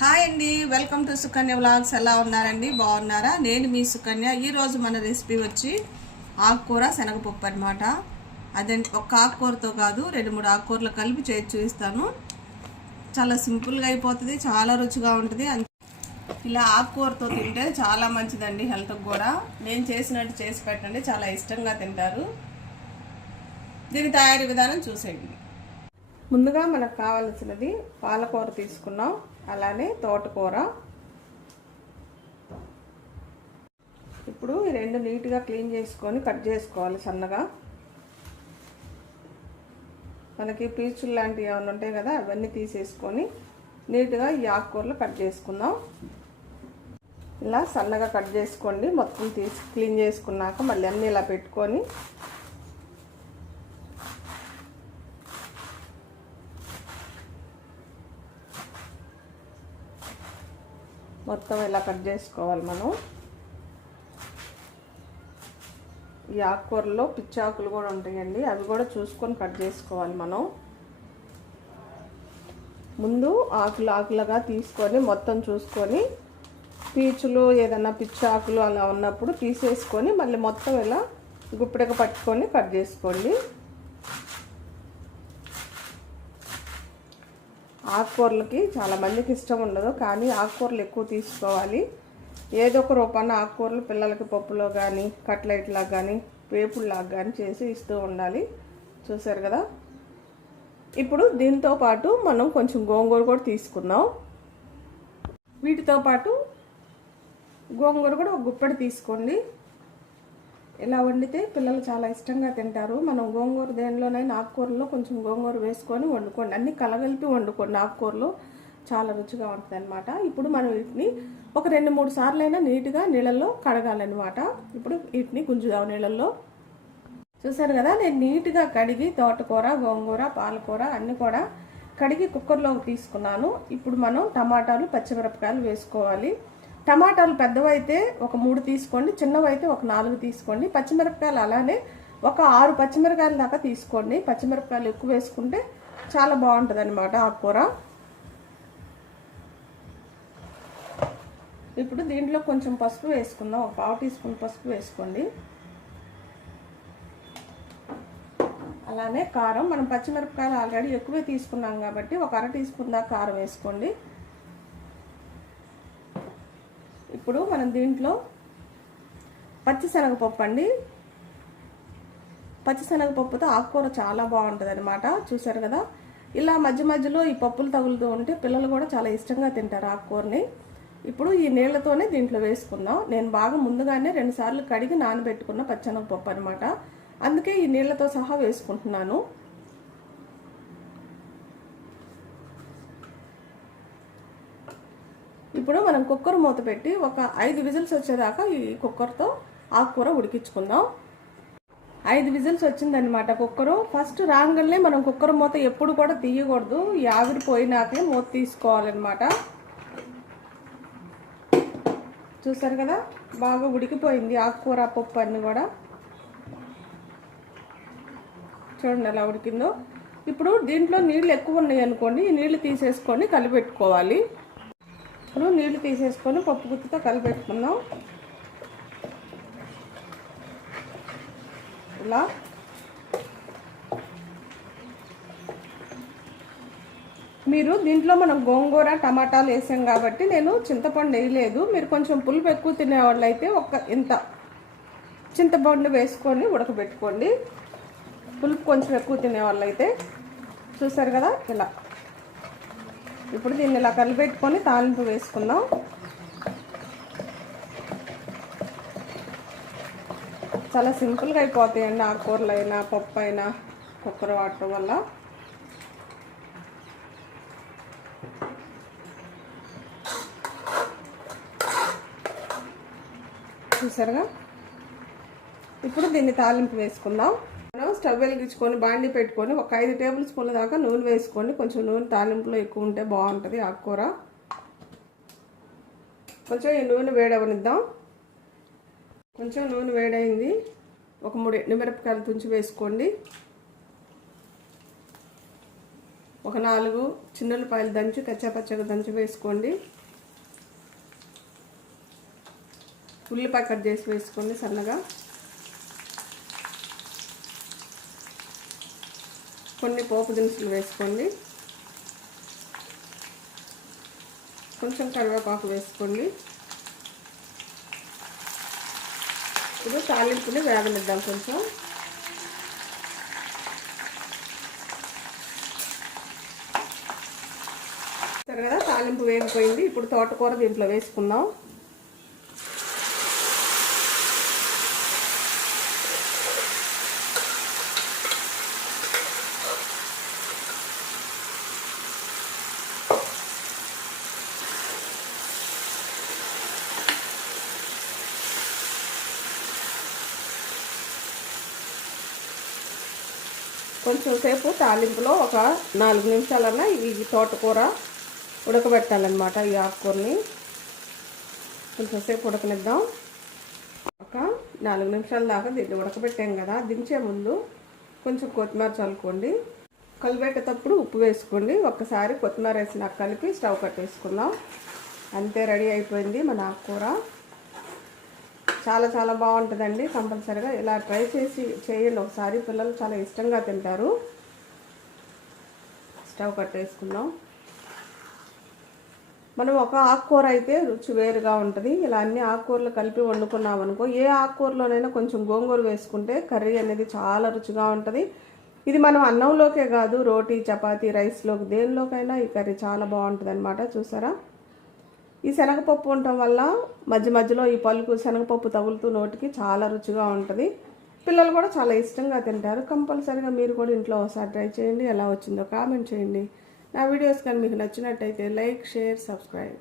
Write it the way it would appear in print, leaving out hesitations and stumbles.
Hi అండి, welcome to Sukanya vlogs. ఎలా ఉన్నారండి? బాగున్నారా? నేను మీ సుకన్య. ఈరోజు మన రెసిపీ వచ్చి ఆకుకూర శనగపప్పు అనమాట. అదే ఒక ఆకుకూరతో కాదు, 2-3 ఆకుకూరలు కలిపి చేసి చూపిస్తాను. చాలా సింపుల్గా అయిపోతుంది, చాలా రుచిగా ఉంటుంది. ఇలా ఆకుకూరతో తింటే చాలా మంచిదండి హెల్త్కి కూడా. నేను చేసినట్టు చేసి పెట్టండి, చాలా ఇష్టంగా తింటారు. దీని తయారీ విధానం చూసేయండి. ముందుగా మనకు కావాల్సినది పాలకూర తీసుకున్నాం, అలానే తోటకూర. ఇప్పుడు ఈ రెండు నీట్గా క్లీన్ చేసుకొని కట్ చేసుకోవాలి సన్నగా. మనకి పీచులు లాంటివి ఏమైనా ఉంటాయి కదా, అవన్నీ తీసేసుకొని నీట్గా ఈ ఆకుకూరలు కట్ చేసుకుందాం. ఇలా సన్నగా కట్ చేసుకోండి. మొత్తం తీసి క్లీన్ చేసుకున్నాక మళ్ళీ అన్నీ ఇలా పెట్టుకొని మొత్తం ఇలా కట్ చేసుకోవాలి మనం. ఈ ఆకుకూరలో పిచ్చాకులు కూడా ఉంటాయండి, అవి కూడా చూసుకొని కట్ చేసుకోవాలి మనం. ముందు ఆకులుగా తీసుకొని మొత్తం చూసుకొని, పీచులు ఏదన్నా పిచ్చాకులు అలా ఉన్నప్పుడు తీసేసుకొని మళ్ళీ మొత్తం ఇలా గుప్పెడగా పట్టుకొని కట్ చేసుకోండి. ఆకుకూరలకి చాలా మందికి ఇష్టం ఉండదు, కానీ ఆకుకూరలు ఎక్కువ తీసుకోవాలి. ఏదో ఒక రూపాన ఆకుకూరలు పిల్లలకి పప్పులో కానీ, కట్లెట్లా కానీ, వేపుల్లాగా కానీ చేసి ఇస్తూ ఉండాలి. చూసారు కదా. ఇప్పుడు దీంతో పాటు మనం కొంచెం గోంగూర కూడా తీసుకుందాం. వీటితో పాటు గోంగూర కూడా ఒక గుప్పెడు తీసుకోండి. ఇలా వండితే పిల్లలు చాలా ఇష్టంగా తింటారు. మనం గోంగూర దేనిలోనైనా ఆకుకూరలో కొంచెం గోంగూర వేసుకొని వండుకోండి. అన్నీ కలగలిపి వండుకోండి. ఆకుకూరలు చాలా రుచిగా ఉంటుంది అనమాట. ఇప్పుడు మనం వీటిని ఒక 2-3 సార్లైనా నీట్గా నీళ్ళల్లో కడగాలన్నమాట. ఇప్పుడు వీటిని గుంజుదాం నీళ్ళల్లో. చూసారు కదా, నేను నీట్గా కడిగి తోటకూర, గోంగూర, పాలకూర అన్నీ కూడా కడిగి కుక్కర్లోకి తీసుకున్నాను. ఇప్పుడు మనం టమాటాలు, పచ్చిమిరపకాయలు వేసుకోవాలి. టమాటాలు పెద్దవైతే ఒక 3 తీసుకోండి, చిన్నవైతే ఒక 4 తీసుకోండి. పచ్చిమిరపకాయలు అలానే ఒక 6 పచ్చిమిరపకాయల దాకా తీసుకోండి. పచ్చిమిరపకాయలు ఎక్కువ వేసుకుంటే చాలా బాగుంటుంది అనమాట ఆకుకూర. ఇప్పుడు దీంట్లో కొంచెం పసుపు వేసుకుందాం. ఒక 1/2 టీ స్పూన్ పసుపు వేసుకోండి. అలానే కారం, మనం పచ్చిమిరపకాయలు ఆల్రెడీ ఎక్కువే తీసుకున్నాం కాబట్టి ఒక 1/2 టీ స్పూన్ దాకా కారం వేసుకోండి. ఇప్పుడు మనం దీంట్లో పచ్చిశనగపప్పు అండి. పచ్చిశనగపప్పుతో ఆకుకూర చాలా బాగుంటుంది అనమాట. చూసారు కదా, ఇలా మధ్య మధ్యలో ఈ పప్పులు తగులుతూ ఉంటే పిల్లలు కూడా చాలా ఇష్టంగా తింటారు ఆకుకూరని. ఇప్పుడు ఈ నీళ్లతోనే దీంట్లో వేసుకుందాం. నేను బాగా ముందుగానే 2 సార్లు కడిగి నానబెట్టుకున్న పచ్చిశనగపప్పు అనమాట, అందుకే ఈ నీళ్లతో సహా వేసుకుంటున్నాను. ఇప్పుడు మనం కుక్కర్ మూత పెట్టి ఒక 5 విజిల్స్ వచ్చేదాకా ఈ కుక్కర్తో ఆకుకూర ఉడికించుకుందాం. 5 విజిల్స్ వచ్చిందనమాట కుక్కరు. ఫస్ట్ రాగానే మనం కుక్కర్ మూత ఎప్పుడు కూడా తీయకూడదు, ఈ ఆవిరి పోయినాకే మూత తీసుకోవాలన్నమాట. చూసారు కదా, బాగా ఉడికిపోయింది ఆకుకూర, పప్పు అన్నీ కూడా. చూడండి ఎలా ఉడికిందో. ఇప్పుడు దీంట్లో నీళ్ళు ఎక్కువ ఉన్నాయి అనుకోండి, ఈ నీళ్లు తీసేసుకొని కలిపెట్టుకోవాలి. ఇప్పుడు నీళ్లు తీసేసుకొని పప్పు గుత్తితో కలిపెట్టుకుందాం. ఇలా మీరు దీంట్లో మనం గోంగూర, టమాటాలు వేసాం కాబట్టి నేను చింతపండు వేయలేదు. మీరు కొంచెం పులుపు ఎక్కువ తినేవాళ్ళు అయితే ఇంత చింతపండు వేసుకొని ఉడకబెట్టుకోండి. పులుపు కొంచెం ఎక్కువ తినేవాళ్ళు అయితే. చూసారు కదా ఇలా. ఇప్పుడు దీన్ని ఇలా కలిపెట్టుకొని తాలింపు వేసుకుందాం. చాలా సింపుల్గా అయిపోతాయండి ఆకుకూరలు అయినా, పప్పు అయినా కుక్కర్ వాడటం వల్ల. చూసారుగా. ఇప్పుడు దీన్ని తాలింపు వేసుకుందాం. మనం స్టవ్ వెలిగించుకొని బాండి పెట్టుకొని ఒక 5 టేబుల్ స్పూన్ల దాకా నూనె వేసుకోండి. కొంచెం నూనె తాలింపులో ఎక్కువ ఉంటే బాగుంటుంది ఆకుకూర. కొంచెం ఈ నూనె వేడవనిద్దాం. కొంచెం నూనె వేడైంది. ఒక 3 ఎండుమిరపకాయలు తుంచి వేసుకోండి. ఒక 4 చిన్నులపాయలు దంచి కచ్చాపచ్చగా దంచి వేసుకోండి. ఉల్లిపాయ కట్ చేసి వేసుకోండి సన్నగా. కొన్ని పోపు దినుసులు వేసుకోండి. కొంచెం కరివేపాకు వేసుకోండి. ఇప్పుడు తాలింపుని వేగనిద్దాం కొంచెం. సరే కదా, తాలింపు వేగిపోయింది. ఇప్పుడు తోటకూర దీంట్లో వేసుకుందాం. కొంచెం సేపు తాలింపులో ఒక 4 నిమిషాలన్నా ఈ తోటకూర ఉడకబెట్టాలన్నమాట. ఈ ఆకుకూరని కొంచెం సేపు ఉడకనిద్దాం. ఒక 4 నిమిషాల దాకా దీన్ని ఉడకబెట్టాం కదా, దించే ముందు కొంచెం కొత్తిమీర చల్లుకోండి. కలిపేటప్పుడు ఉప్పు వేసుకోండి. ఒక్కసారి కొత్తిమీర వేసినాక కలిపి స్టవ్ కట్టేసుకుందాం. అంతే, రెడీ అయిపోయింది మన ఆకుకూర. చాలా చాలా బాగుంటుందండి. కంపల్సరిగా ఇలా ట్రై చేయండి ఒకసారి. పిల్లలు చాలా ఇష్టంగా తింటారు. స్టవ్ కట్టేసుకుందాం. మనం ఒక ఆకుకూర అయితే రుచి వేరుగా ఉంటుంది. ఇలా అన్ని ఆకుకూరలు కలిపి వండుకున్నాం అనుకో, ఏ ఆకుకూరలోనైనా కొంచెం గోంగూర వేసుకుంటే కర్రీ అనేది చాలా రుచిగా ఉంటుంది. ఇది మనం అన్నంలోకే కాదు, రోటీ, చపాతీ, రైస్లోకి దేనిలోకైనా ఈ కర్రీ చాలా బాగుంటుంది అన్నమాట. చూసారా, ఈ శనగపప్పు ఉండటం వల్ల మధ్య మధ్యలో ఈ పలుకు శనగపప్పు తగులుతూ నోటికి చాలా రుచిగా ఉంటుంది. పిల్లలు కూడా చాలా ఇష్టంగా తింటారు. కంపల్సరీగా మీరు కూడా ఇంట్లో ఒకసారి ట్రై చేయండి. ఎలా వచ్చిందో కామెంట్ చేయండి. నా వీడియోస్ కానీ మీకు నచ్చినట్టయితే లైక్, షేర్, సబ్స్క్రైబ్.